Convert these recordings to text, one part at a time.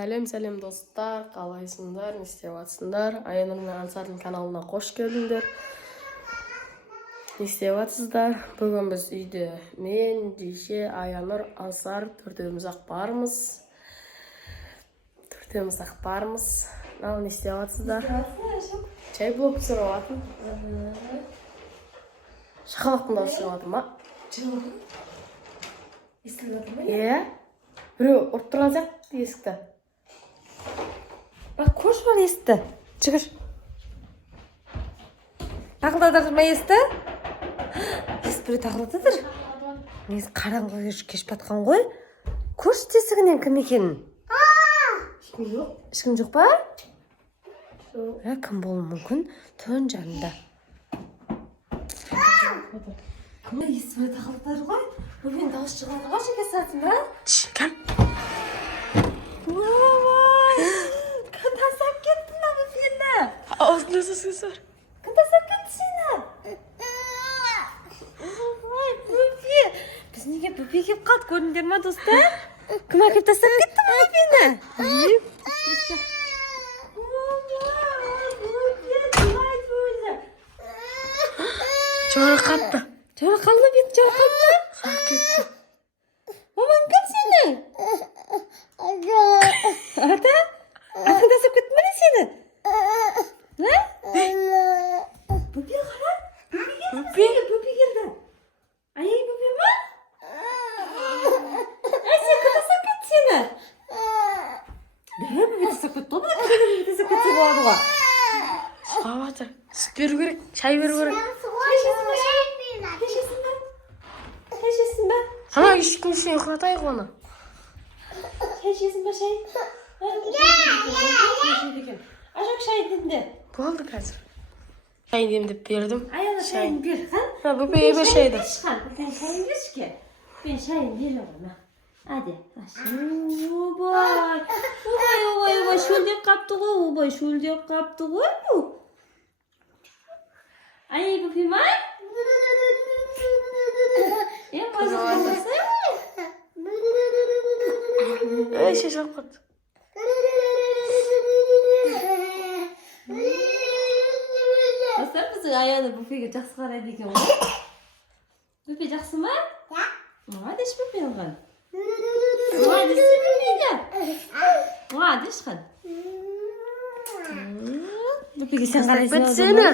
Сәлем достар, қалайсыңдар, не істеп жатсыңдар? Айнұр мен Ансардың каналына қош келдіңдер. Не істеп жатсыздар? Бүгін біз үйде мен, Жеше, Айнұр, Ансар төртеуміз-ақ бармыз. Ал не істеп жатсыздар? Чай блок пісіріп жатырмын. Шақалақтың дауысы шығып жатыр ма? Естіліп жатыр ма? Иә. Біреу ұрып тұрған сияқты есікті. Bak koş var esti. Çıkır. Takıldadır mı esti? Ес біреу takıldadır. Neyse қараңғы кеш батқан ғой. Koş тесігінен кім екенін. Ешкім жоқ. Ешкім жоқ па? Жоқ. Кім болуы мүмкін? Төн жанында. Кім ес біреу takıldadır ғой? Бөбен дауыс шығады ғой жеке сатын ба? Кәл. Кім тасап кетті ма бөбені? Аузында сөз бар. Кім тасап кетті сені? Ой, бөбе. Біз неге бөбе кеп қалды көрдіңдер ма достар? Кім әкеп тастап кетті ма бөбені? Жора қатты. Жора қалды бет, жора қалды. Қалып кетті. Маман кім сені? Ата? Ата тасап кетті ма не сені? Бөбе қара? Бөбе келді. Ай, бөбе ма? Ай, сен кім тасап кетті сені? Бөбе тасап кетті ғой, бөбе тасап кетсе болады ғой. Шығап жатыр. Сүт беру керек, шай беру керек. Шайшесің ба? Ана ешкім үшін ұйықтатайық оны. Шайшесің ба шай? Ажак шай деді. Болды қазір. Шай демдеп бердім. Аяна шайын бер, қан? Бөпеге бер шайды. Бөпен шайын берші. Бөпен шайын бер оғана. Әде. Обай, шөлдеп қапты ғой. Ай, бөпем ай? Қазір қалдырса? Ай, шешіп қатты. Достар, біздің Аяны бөпеге жақсы қарайды екен ғой. Бөпе жақсы ма? Ja. Молодец, бөпе алған. Молодец, бөпеге. Молодец, қан. Бөпеге сен қарайсың ба? Сені.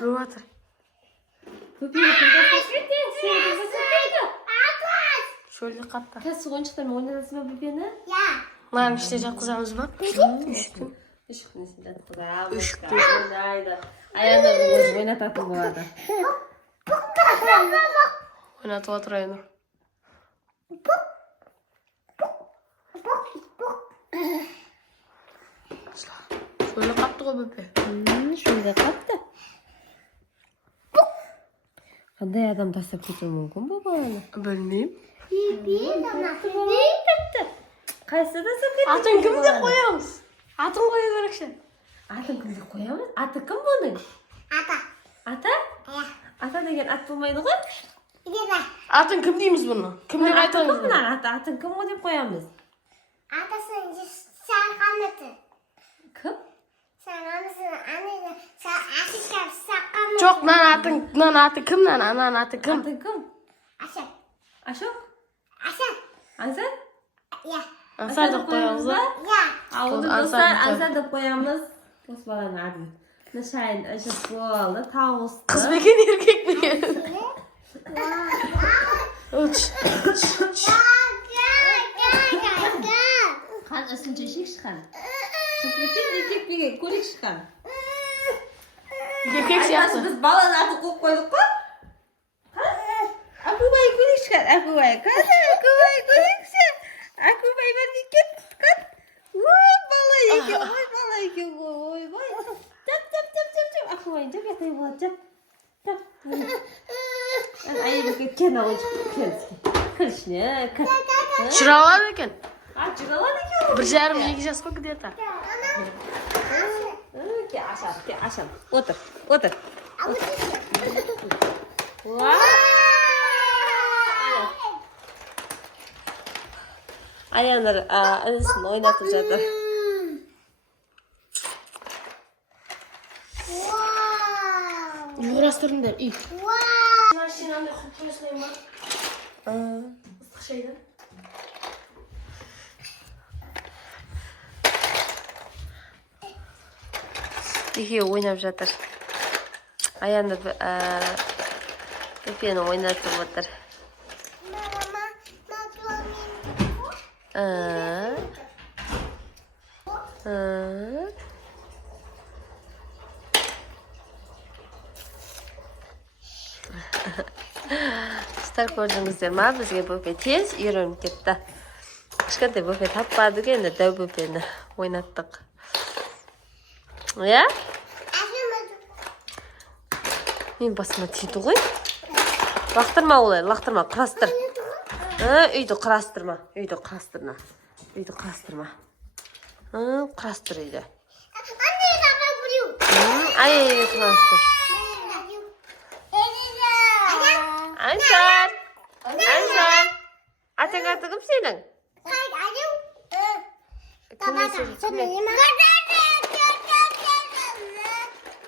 Кіріп жатыр. Бөпеге тұрғасақ кетті. Шөлде қатты. Қазір ойыншықтармен ойнатасың ба бөпені? Мынаның іште жатқызамыз ба? Үш күн есін жатты ғой. Аяна өзі ойнататын болады. Ойнатып отыр Айнұр. Шөлде қатты ғой бөпе. Шөлде қатты. Қандай адам тастап кетуі мүмкін ба баланы? Білмеймін. Қайсы тастап кетті? Атын кімде қоямыз? Атын қою керекші. Атын кімде қоямыз? Аты кім бұның? Ата? Ата деген ат болмайды ғой? Атын кім дейміз бұны? Кімден айтамыз бұны? Атын кім ғой деп қоямыз? Кім? Жоқ, мынаның аты кім? Ананың аты кім? Аты кім? Ашок? Ансар? Ансар деп қоямыз ба? Ауылды достар Ансар деп қоямыз. Осы баланың атын. Шайын ішіп болды, тауысты. Қыз ба екен, еркек пе екен? Қан үстін шешек шыққан. Қыз ба екен, еркек пе екен, көлік шыққан. Еркек сияқты. Біз баланың атын қойып қойдық қой. Акубай көлік шыққан, Акубай. Акубай көлік шыққан. Акубай бар екен. Ой, бала екен, ой. Жап. Акубай, жап, ятай болады, жап. Айыбы кеткен ойыншық кір ішіне, кір. Жүре алады екен. Жүре алады екен. 1,5-2 жас қой где-то. Аш Aşağı. Otur. Ayanlar annesini oynatacak. Uğraştırın der. İyi. Şimdi anne kurtuluşlayım var. Islık şeyden. İyi oynap жатыр. Ayanlar Böpені oynatып отыр. Dostlar көрдіңіздер ма? Бізге бөпе тез үйреніп кетті. Кішкентай бөпе таппадық, енді дәу бөпені ойнаттық. Иә? Мен басыма тиді ғой. Лақтырма олай, лақтырма, құрастыр. Үйді құрастырма. Құрастыр үйді. Ай, құрастыр. Ансар. Атың аты кім сенің?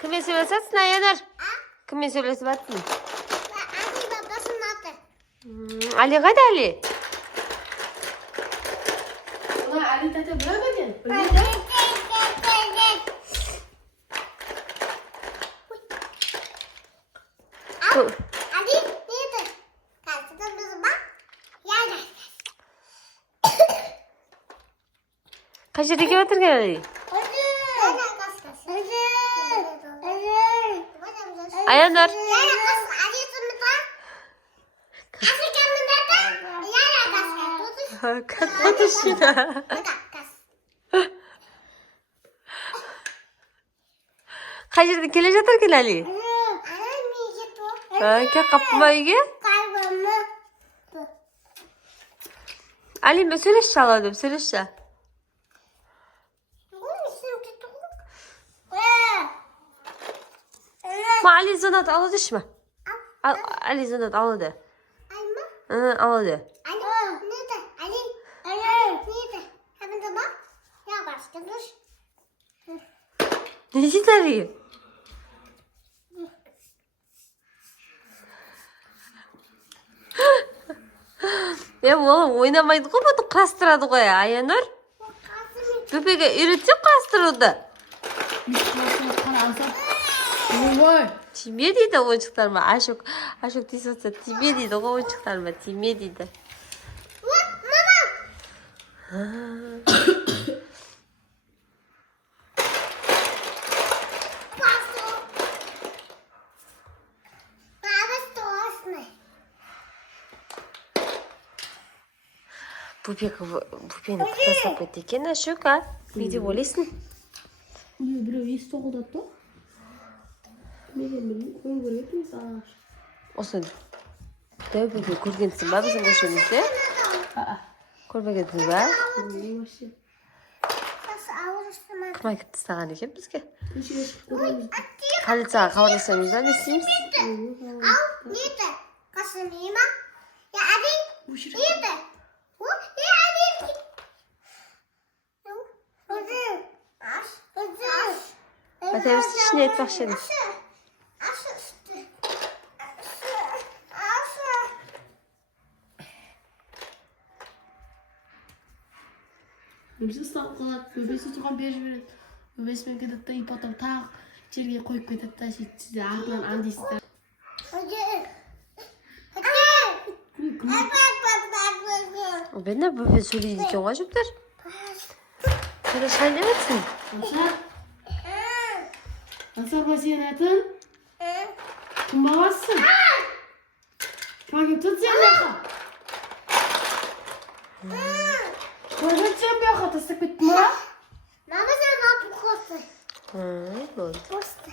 Кіммен сөйлесіп жатсың, Аянар? Кіммен сөйлесіп жатсың? Али қайда, Али? Ulan Ali tete bilemedin. Bilmedin. Ali neydi? Karşıda bizim bak. Yayla. Қай жерде келіп отырған, Али? Аянар. Қатышына. Қай жерде келе жатыр екен, Али? Кел қапты ма үйге? Али, мен сөйлесші алады, сөйлесші. Ali zanat aladı mı? Ali zanat aladı. Aladı. Ne ciddi? Ya oğlum oynamaydı ko bu kastırdı ko ya Ayanur. Böpege üretip kastırdı. Тиме дейді ойыншықтар ма? Ашық дейсі отса, тиме дейді ғой ойыншықтар ма? Тиме дейді. Бөпені құтасап кетті екен, Ашық, а? Не деп ойлайсың? Біреу ес соғылдатты. Осы дәу бөпе көргенсің ба біздің көшемізде? Көрмегенсің ба? Кім айтып тастаған екен бізге? Полицияға хабарласамыз ба, не істейміз? Атайбыз ішіне айтпақшы едім. Бөбесі ұстап қалады, бөбесі тұрған беріп жібереді. Бөбесімен кетеді да, и потом тағы жерге қойып кетеді да, сізде артынан андейсіздер. Бәне бөпе сөйлейді екен ғой жүптер. Сені шайын деп етсің? Ансар ба сенің атын? Кім баласысың? Кім әкеп тұт сен бияқа? Көргет сен бияқа, тастап кетті ма? Мама сен апыл қосы. Болды. Просто.